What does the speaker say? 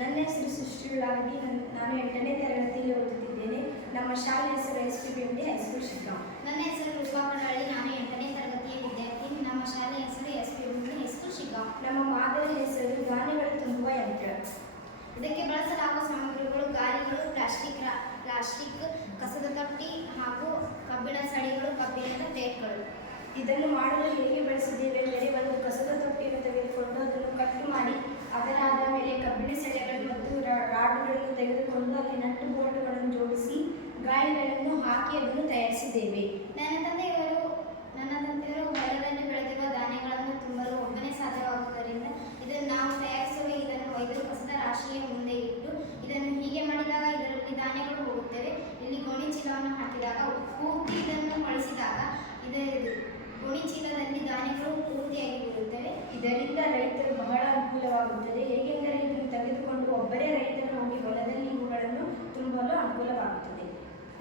ನನ್ನ ಹೆಸರು ಸೃಷ್ಟಿಯುಳ್ಳಾಗಿ ನಾನು 8ನೇ ತರಗತಿಯಲ್ಲಿ ಓದುತ್ತಿದ್ದೇನೆ. ನಮ್ಮ ಶಾಲೆ ಹೆಸರು SPBMD ಹೈಸ್ಕೂಲ್ ಶಿಗ್ಗಾಂವ್. ನನ್ನ ಹೆಸರು ರೂಪಾ ಕಡಾಳಿ. ನಾನು 8ನೇ ತರಗತಿಯ ವಿದ್ಯಾರ್ಥಿ. ನಮ್ಮ ಶಾಲೆ ಹೆಸರು SPBMD ಹೈಸ್ಕೂಲ್ ಶಿಗ್ಗಾಂವ್. ನಮ್ಮ ಮಾದರಿ ಹೆಸರು ಧಾನ್ಯಗಳು ತುಂಬುವ ಯಂತ್ರ. ಇದಕ್ಕೆ ಬಳಸಲಾಗುವ ಸಾಮಗ್ರಿಗಳು ಗಾಲಿಗಳು, ಪ್ಲಾಸ್ಟಿಕ್, ಕಸದ ತೊಟ್ಟಿ ಹಾಗೂ ಕಬ್ಬಿಣ ಸಳಿಗಳು, ಕಬ್ಬಿಣದ ಪ್ಲೇಟ್ಗಳು. ಇದನ್ನು ಮಾಡಲು ಹೇಗೆ ಬಳಸಿದ್ದೇವೆ ಎಂದರೆ, ಒಂದು ಕಸದ ತೊಟ್ಟಿಯನ್ನು ತೆಗೆದುಕೊಂಡು ಅದನ್ನು ಕಟ್ಟು ಮಾಡಿ ಅದರಾದ ಮೇಲೆ ಕಬ್ಬಿಣ ಸೆಳೆಗಳು ಮತ್ತು ರಾಡ್ಗಳನ್ನು ತೆಗೆದುಕೊಂಡು ಅಲ್ಲಿ ನಟ್ಟು ಬೋಲ್ಟ್ಗಳನ್ನು ಜೋಡಿಸಿ ಗಾಳಿಗಳನ್ನು ಹಾಕಿ ಅದನ್ನು ತಯಾರಿಸಿದ್ದೇವೆ. ನನ್ನ ತಂದೆಯವರು ಹೊಲದಲ್ಲಿ ಬೆಳೆದಿರುವ ಧಾನ್ಯಗಳನ್ನು ತುಂಬಲು ಒಬ್ಬನೇ ಸಾಧ್ಯವಾಗುವುದರಿಂದ ಇದನ್ನು ನಾವು ತಯಾರಿಸುವ ಇದನ್ನು ಒಯ್ದು ಕಸದ ರಾಶಿಯ ಮುಂದೆ ಇಟ್ಟು ಇದನ್ನು ಹೀಗೆ ಮಾಡಿದಾಗ ಇದರಲ್ಲಿ ಧಾನ್ಯಗಳು ಹೋಗುತ್ತವೆ. ಇಲ್ಲಿ ಗೋಣಿ ಚೀಲವನ್ನು ಹಾಕಿದಾಗ ಪೂರ್ತಿ ಇದನ್ನು ಬಳಸಿದಾಗ ಗೋಣಿ ಚೀಲದಲ್ಲಿ ಧಾನ್ಯಗಳು ಪೂರ್ತಿಯಾಗಿ ಬೀಳುತ್ತವೆ. ಇದರಿಂದ ರೈತರು ಬಹಳ ಅನುಕೂಲವಾಗುತ್ತದೆ. ಹೇಗೆಂದರೆ ಇದನ್ನು ತೆಗೆದುಕೊಂಡು ಒಬ್ಬರೇ ರೈತರು ಹೋಗಿ ಹೊಲದಲ್ಲಿ ಇವುಗಳನ್ನು ತುಂಬಲು ಅನುಕೂಲವಾಗುತ್ತದೆ.